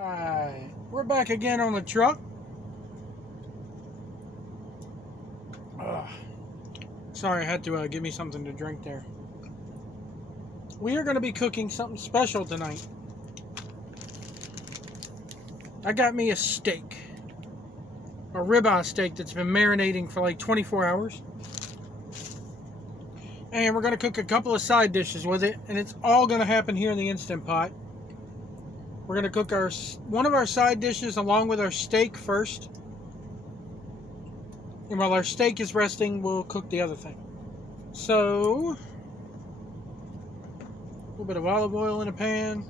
Alright, we're back again on the truck. Sorry, I had to give me something to drink there. We are going to be cooking something special tonight. I got me a steak. A ribeye steak that's been marinating for like 24 hours. And we're going to cook a couple of side dishes with it. And it's all going to happen here in the Instant Pot. We're going to cook one of our side dishes along with our steak first. And while our steak is resting, we'll cook the other thing. So, a little bit of olive oil in a pan.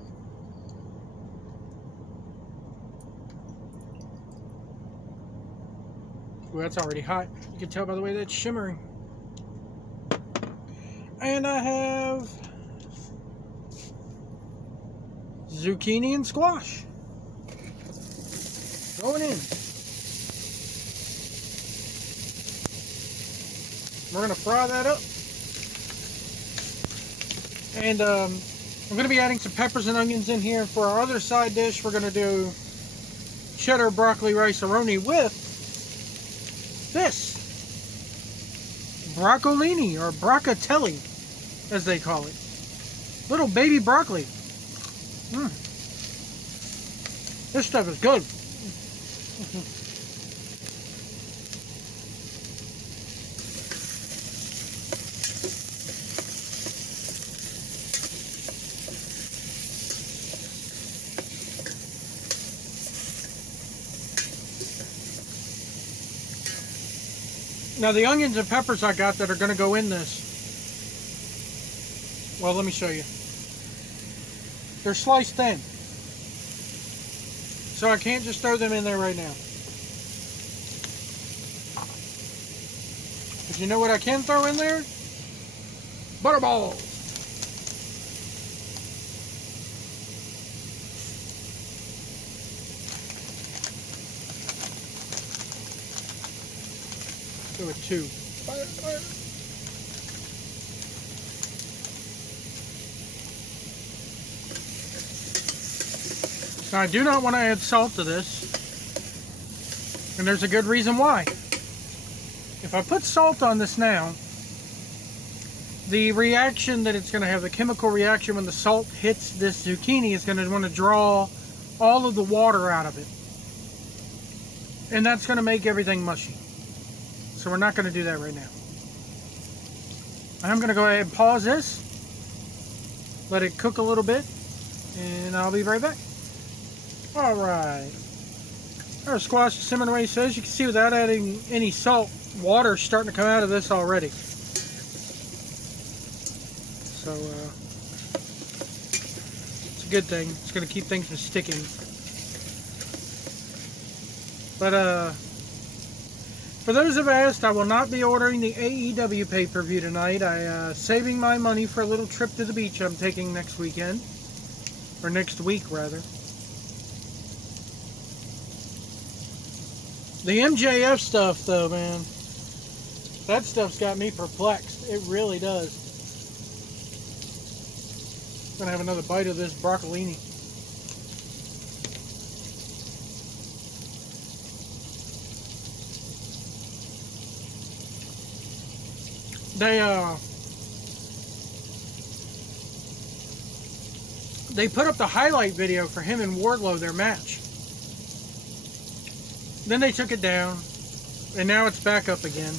Ooh, that's already hot. You can tell by the way that's shimmering. And I have zucchini and squash going in. We're going to fry that up. And I'm going to be adding some peppers and onions in here. For our other side dish, we're going to do cheddar broccoli rice-a-roni with this. Broccolini, or broccatelli, as they call it. Little baby broccoli. This stuff is good. Now the onions and peppers I got that are going to go in this, well, let me show you. They're sliced thin. So I can't just throw them in there right now. But you know what I can throw in there? Butterballs. Do it too. Now I do not want to add salt to this, and there's a good reason why. If I put salt on this now, the reaction that it's going to have, the chemical reaction when the salt hits this zucchini, is going to want to draw all of the water out of it, and that's going to make everything mushy. So we're not going to do that right now. I'm going to go ahead and pause this, let it cook a little bit, and I'll be right back. Alright, our squash is simmering the way it says. You can see without adding any salt, water is starting to come out of this already. So, it's a good thing. It's going to keep things from sticking. But, for those who have asked, I will not be ordering the AEW pay-per-view tonight. I'm saving my money for a little trip to the beach I'm taking next weekend. Or next week, rather. The MJF stuff, though, man, that stuff's got me perplexed. It really does. I'm gonna have another bite of this broccolini. They put up the highlight video for him and Wardlow, their match. Then they took it down, and now it's back up again.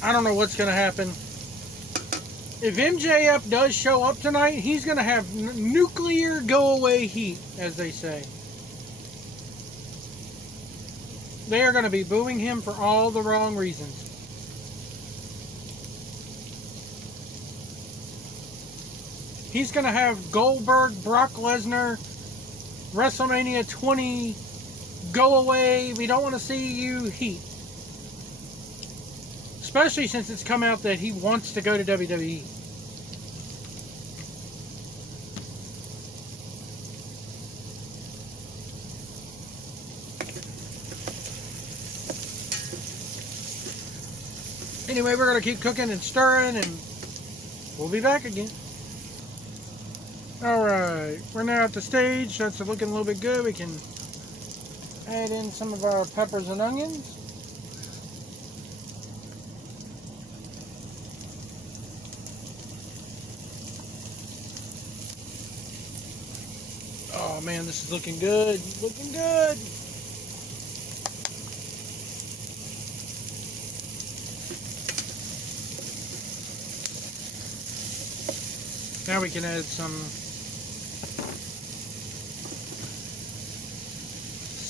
I don't know what's going to happen. If MJF does show up tonight, he's going to have nuclear go-away heat, as they say. They are going to be booing him for all the wrong reasons. He's going to have Goldberg, Brock Lesnar, WrestleMania 20, go away, we don't want to see you heat. Especially since it's come out that he wants to go to WWE. Anyway, we're going to keep cooking and stirring, and we'll be back again. Alright, we're now at the stage that's looking a little bit good. We can add in some of our peppers and onions. Oh man, this is looking good. Looking good. Now we can add some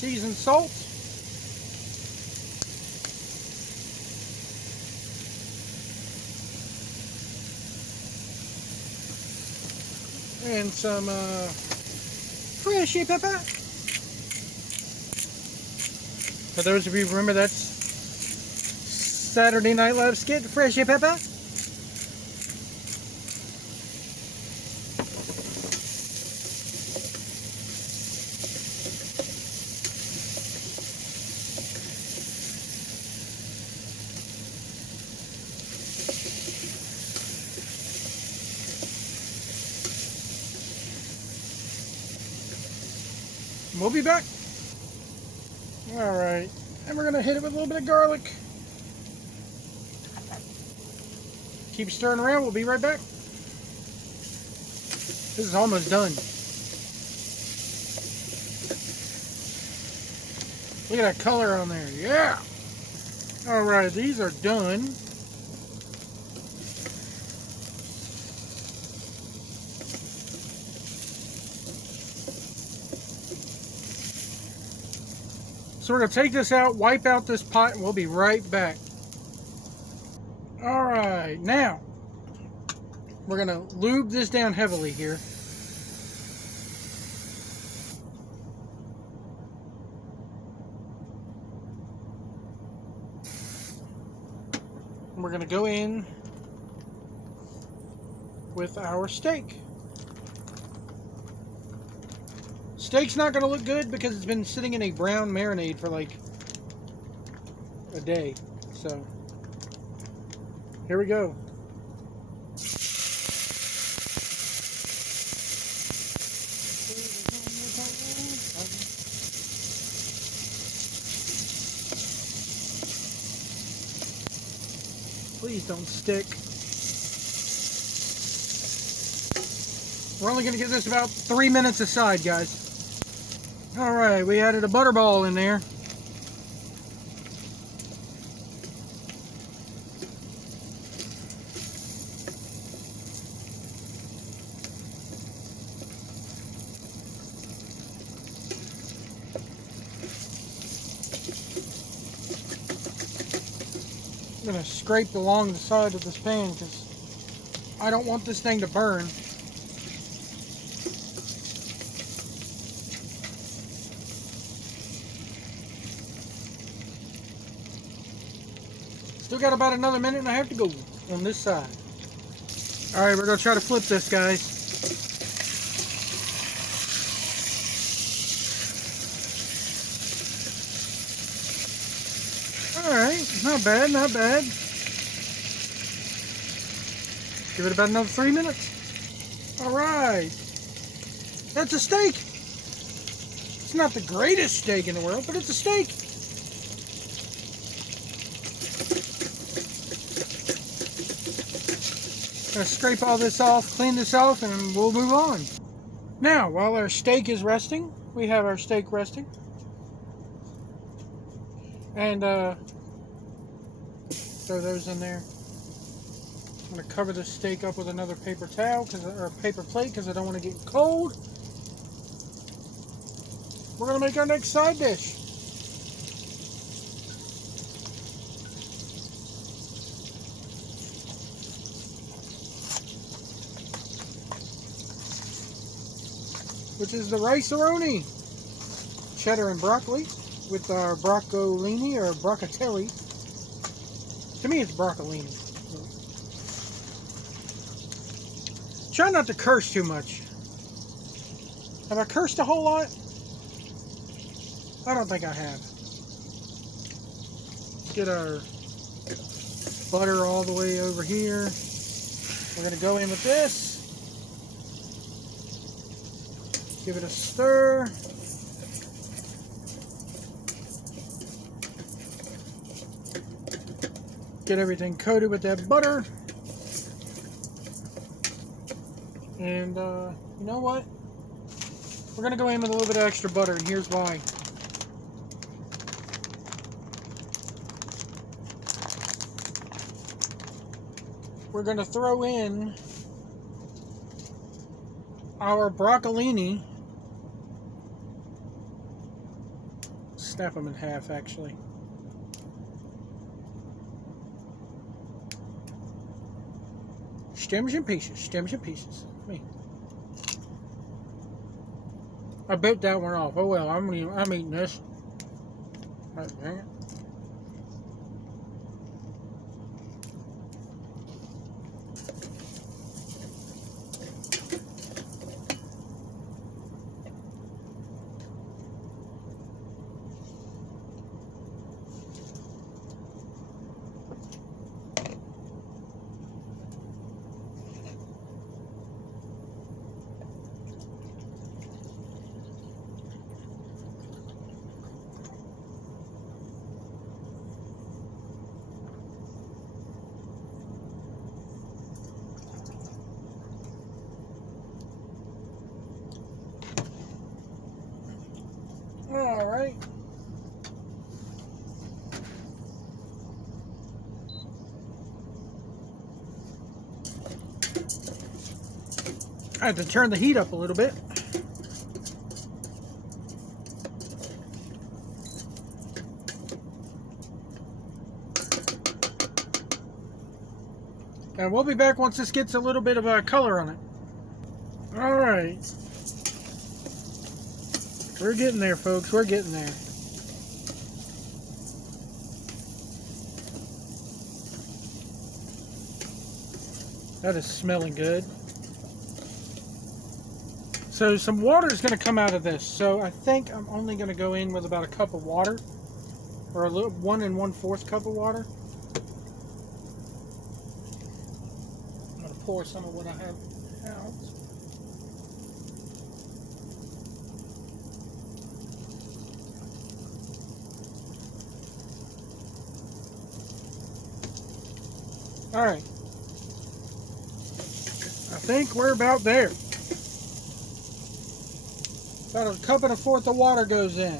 seasoned salt. And some fresh pepper. For those of you who remember that Saturday Night Live skit, fresh pepper. We'll be back. Alright, and we're going to hit it with a little bit of garlic. Keep stirring around, we'll be right back. This is almost done. Look at that color on there, yeah! Alright, these are done. So we're going to take this out, wipe out this pot, and we'll be right back. Alright, now we're going to lube this down heavily here. And we're going to go in with our steak. Steak's not going to look good because it's been sitting in a brown marinade for like a day. So, here we go. Please don't stick. We're only going to give this about 3 minutes aside, guys. Alright, we added a butterball in there. I'm going to scrape along the side of this pan because I don't want this thing to burn. Still got about another minute and a half to go on this side. Alright, we're going to try to flip this, guys. Alright, not bad, not bad. Give it about another 3 minutes. Alright. That's a steak. It's not the greatest steak in the world, but it's a steak. Gonna scrape all this off, clean this off, and we'll move on. Now, while our steak is resting, we have our steak resting. And throw those in there. I'm gonna cover the steak up with another paper towel, or a paper plate, because I don't want to get cold. We're gonna make our next side dish. Which is the rice-a-roni. Cheddar and broccoli with our broccolini or broccatelli. To me, it's broccolini. Try not to curse too much. Have I cursed a whole lot? I don't think I have. Get our butter all the way over here. We're going to go in with this. Give it a stir. Get everything coated with that butter. And you know what? We're going to go in with a little bit of extra butter, and here's why. We're going to throw in our broccolini. Snap them in half, actually. Stems and pieces, stems and pieces. I bit that one off. Oh well, I'm eating this. Oh, dang it. All right. I had to turn the heat up a little bit. And we'll be back once this gets a little bit of a color on it. All right. We're getting there, folks. We're getting there. That is smelling good. So some water is going to come out of this. So I think I'm only going to go in with about a cup of water, or a little 1 1/4 cup of water. I'm going to pour some of what I have out. All right. I think we're about there. About a cup and a fourth of water goes in.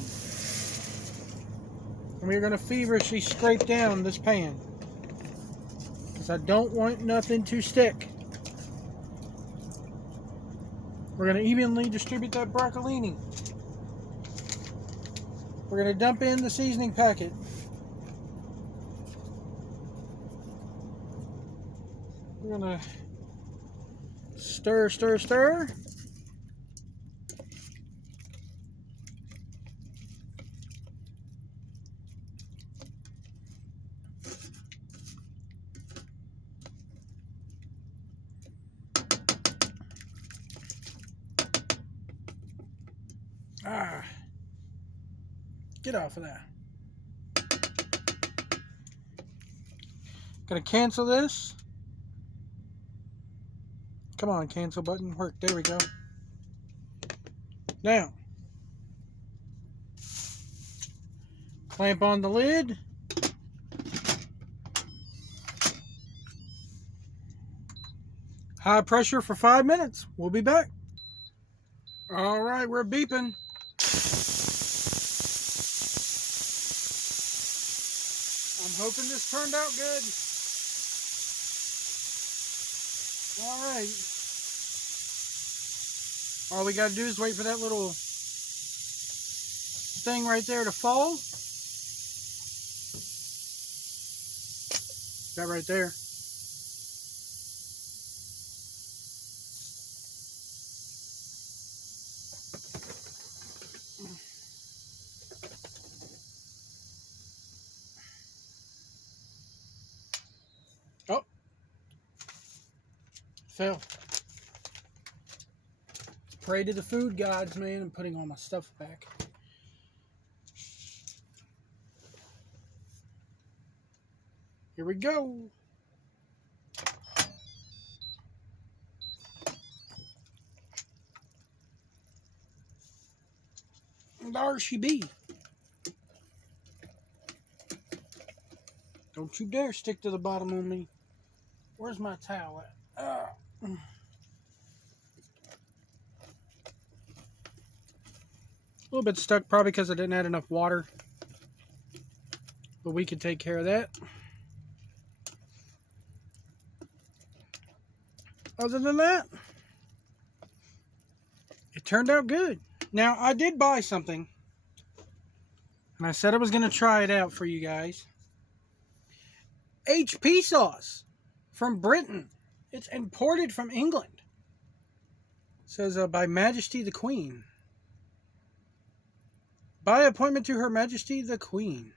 And we're going to feverishly scrape down this pan, because I don't want nothing to stick. We're going to evenly distribute that broccolini. We're going to dump in the seasoning packet. We're going to stir, stir, stir. Get off of that. Gonna cancel this. Come on, cancel button. Work. There we go. Now, clamp on the lid. High pressure for 5 minutes. We'll be back. All right, we're beeping. I'm hoping this turned out good. All right. All we got to do is wait for that little thing right there to fall. That right there. Oh. Fell. Pray to the food gods, man. I'm putting all my stuff back. Here we go. And there she be. Don't you dare stick to the bottom on me. Where's my towel at? A little bit stuck probably because I didn't add enough water. But we can take care of that. Other than that, it turned out good. Now, I did buy something. And I said I was going to try it out for you guys. HP sauce from Britain. It's imported from England. It says by Majesty the Queen. By appointment to Her Majesty the Queen.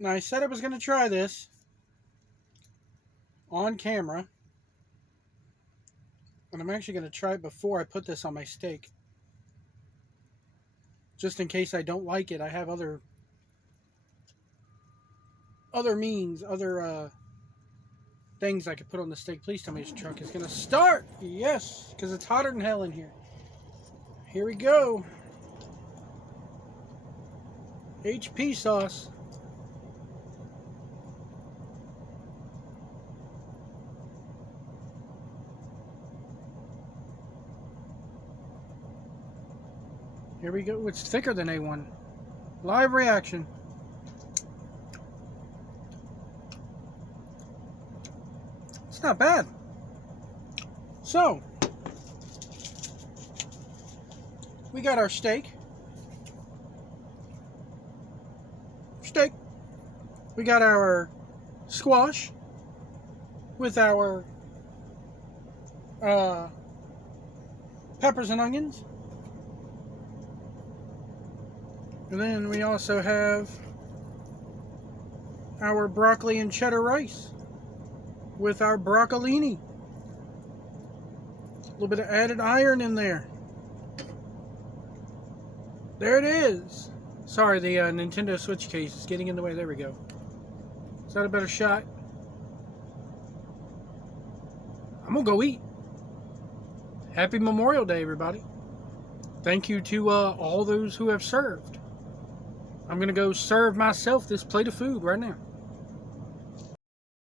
Now, I said I was going to try this on camera. And I'm actually going to try it before I put this on my steak. Just in case I don't like it, I have other means, other things I could put on the steak. Please tell me this truck is going to start. Yes, because it's hotter than hell in here. Here we go. HP sauce. Here we go. It's thicker than A1. Live reaction. It's not bad. So, we got our steak. We got our squash with our peppers and onions. And then we also have our broccoli and cheddar rice with our broccolini. A little bit of added iron in there. There it is. Sorry, the Nintendo Switch case is getting in the way. There we go. Is that a better shot? I'm going to go eat. Happy Memorial Day, everybody. Thank you to all those who have served. I'm going to go serve myself this plate of food right now.